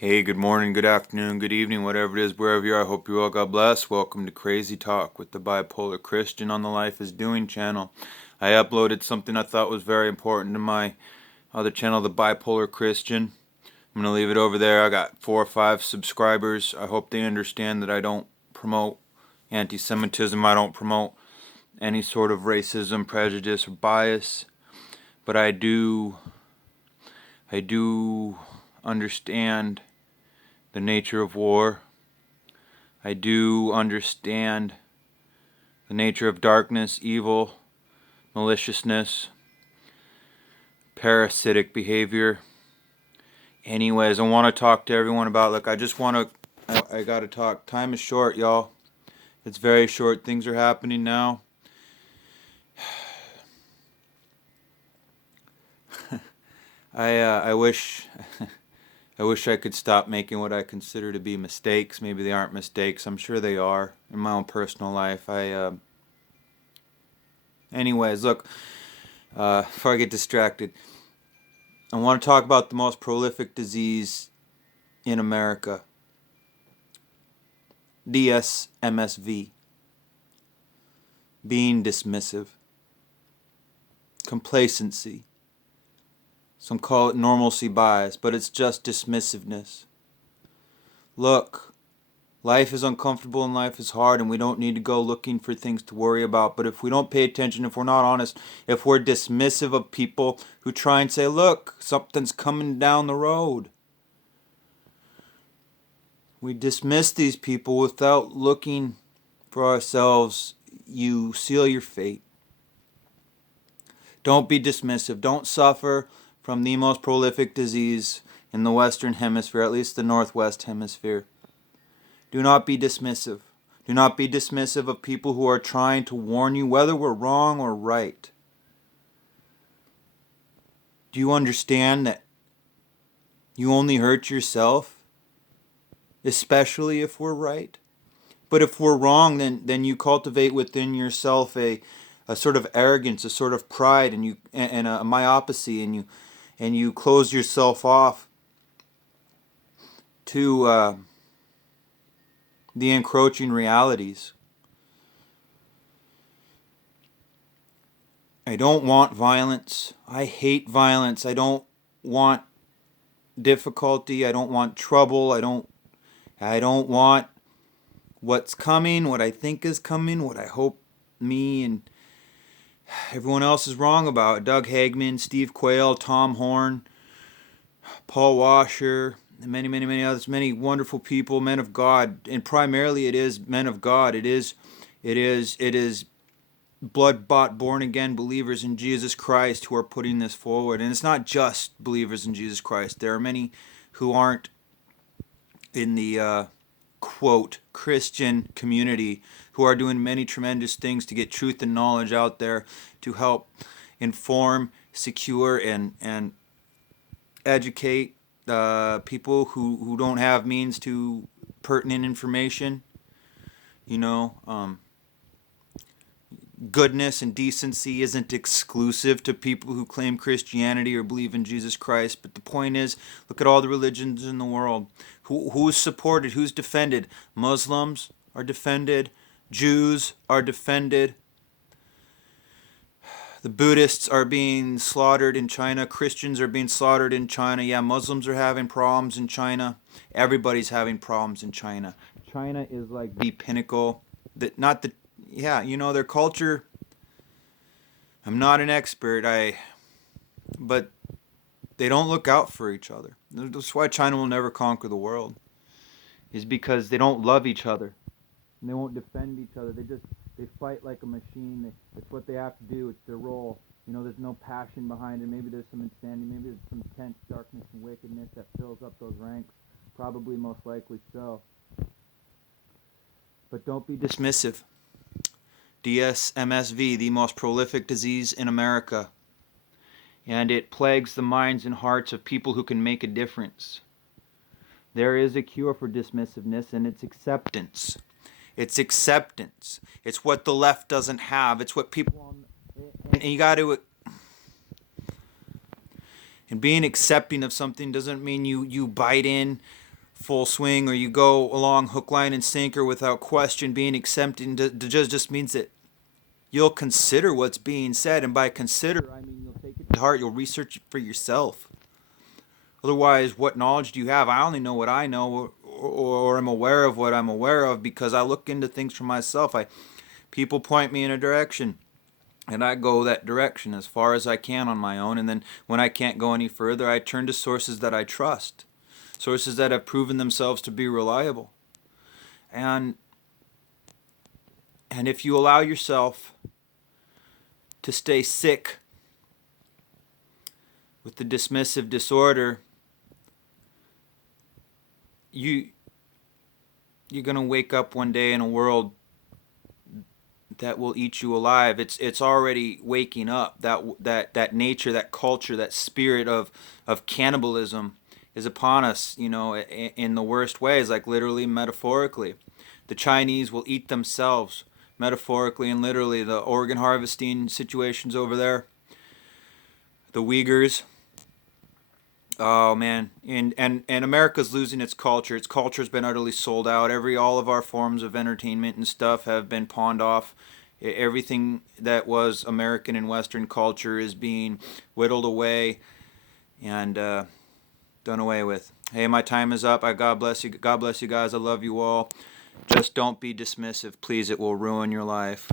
Hey, good morning, good afternoon, good evening, whatever it is, wherever you are. I hope you all God bless. Welcome to Crazy Talk with the Bipolar Christian on the Life is Doing channel. I uploaded something I thought was very important to my other channel, the Bipolar Christian. I'm going to leave it over there. I got 4 or 5 subscribers. I hope they understand that I don't promote anti-Semitism. I don't promote any sort of racism, prejudice, or bias. But I do understand the nature of war. I do understand the nature of darkness, evil, maliciousness, parasitic behavior. Anyways, I want to talk to everyone about, I got to talk. Time is short, y'all. It's very short. Things are happening now. I wish I could stop making what I consider to be mistakes. Maybe they aren't mistakes. I'm sure they are in my own personal life. Anyways, look, before I get distracted, I want to talk about the most prolific disease in America, DSMSV, being dismissive, complacency. Some call it normalcy bias, but it's just dismissiveness. Look, life is uncomfortable and life is hard, and we don't need to go looking for things to worry about. But if we don't pay attention, if we're not honest, if we're dismissive of people who try and say, look, something's coming down the road, we dismiss these people without looking for ourselves, you seal your fate. Don't be dismissive. Don't suffer from the most prolific disease in the Western Hemisphere, at least the Northwest Hemisphere. Do not be dismissive. Do not be dismissive of people who are trying to warn you whether we're wrong or right. Do you understand that you only hurt yourself, especially if we're right? But if we're wrong, then you cultivate within yourself a sort of arrogance, a sort of pride, and a myopathy, and you close yourself off to the encroaching realities. I don't want violence. I hate violence. I don't want difficulty. I don't want trouble. I don't want what's coming, what I think is coming, what I hope me and everyone else is wrong about. Doug Hagman, Steve Quayle, Tom Horn, Paul Washer, and many others, many wonderful people, men of God, and primarily it is men of God. It is blood-bought, born-again believers in Jesus Christ who are putting this forward. And it's not just believers in Jesus Christ. There are many who aren't in the quote Christian community who are doing many tremendous things to get truth and knowledge out there to help inform, secure, and educate people who don't have means to pertinent information. Goodness and decency isn't exclusive to people who claim Christianity or believe in Jesus Christ. But the point is, look at all the religions in the world. Who's supported? Who's defended? Muslims are defended. Jews are defended. The Buddhists are being slaughtered in China. Christians are being slaughtered in China. Yeah, Muslims are having problems in China. Everybody's having problems in China. China is like the pinnacle. Their culture. I'm not an expert. But they don't look out for each other. That's why China will never conquer the world. Is because they don't love each other. And they won't defend each other. They fight like a machine. It's what they have to do. It's their role. There's no passion behind it. Maybe there's some insanity. Maybe there's some intense darkness and wickedness that fills up those ranks. Probably, most likely so. But don't be dismissive. DSMSV, the most prolific disease in America. And it plagues the minds and hearts of people who can make a difference. There is a cure for dismissiveness, and it's acceptance. It's acceptance. It's what the left doesn't have. It's what people... And you got to... And being accepting of something doesn't mean you bite in full swing, or you go along hook, line, and sinker without question being accepted, just means that you'll consider what's being said. And by consider, I mean you'll take it to heart, you'll research it for yourself. Otherwise, what knowledge do you have? I only know what I know, or am aware of what I'm aware of because I look into things for myself. People point me in a direction, and I go that direction as far as I can on my own. And then when I can't go any further, I turn to sources that I trust, sources that have proven themselves to be reliable. And if you allow yourself to stay sick with the dismissive disorder, you're gonna wake up one day in a world that will eat you alive. It's already waking up. That nature, that culture, that spirit of cannibalism is upon us. In the worst ways, like literally, metaphorically. The Chinese will eat themselves, metaphorically and literally. The organ harvesting situations over there. The Uyghurs. Oh man, and America's losing its culture. Its culture's been utterly sold out. All of our forms of entertainment and stuff have been pawned off. Everything that was American and Western culture is being whittled away and done away with. Hey, my time is up. God bless you. God bless you guys. I love you all. Just don't be dismissive, please. It will ruin your life.